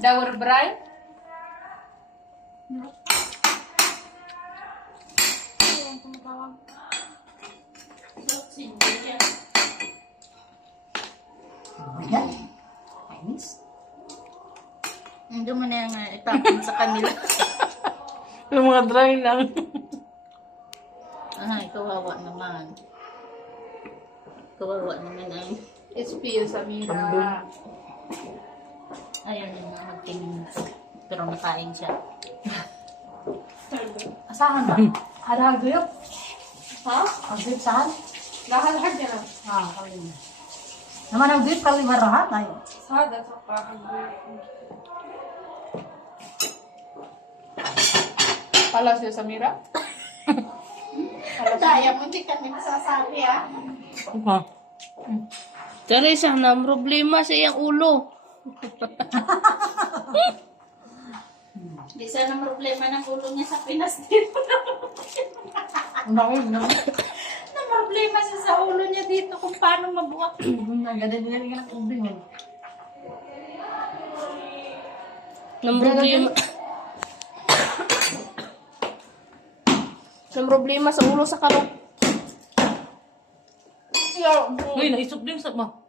Daur Bray. Ayan. Kainis. Hindi mo na yung itapon sa kanila. Yung mga dry lang. Ay, kawawa naman. Kawawa naman ay. SP Samira. Ayun yung magtingin. Pero nakain siya. Asahan ba? Haragayop. Ha? Ang grip saan? Lahalhag niya lang. Kalima. Naman ang grip kalimarahan ay. Sada sa kahagayop. Pala siya Samira? Daya mo, hindi kami masasabi ah. Ha? Dari siya na problema sa iyang ulo. Hindi siya na problema ng ulo niya sa Pinas dito. Bakit no? Na problema siya sa ulo niya dito kung paano mabuhat. Nagada din nga ng ubing. Nang problema. Nang problema sa ulo sa karong. Yo, Uy, naisok din sa mo.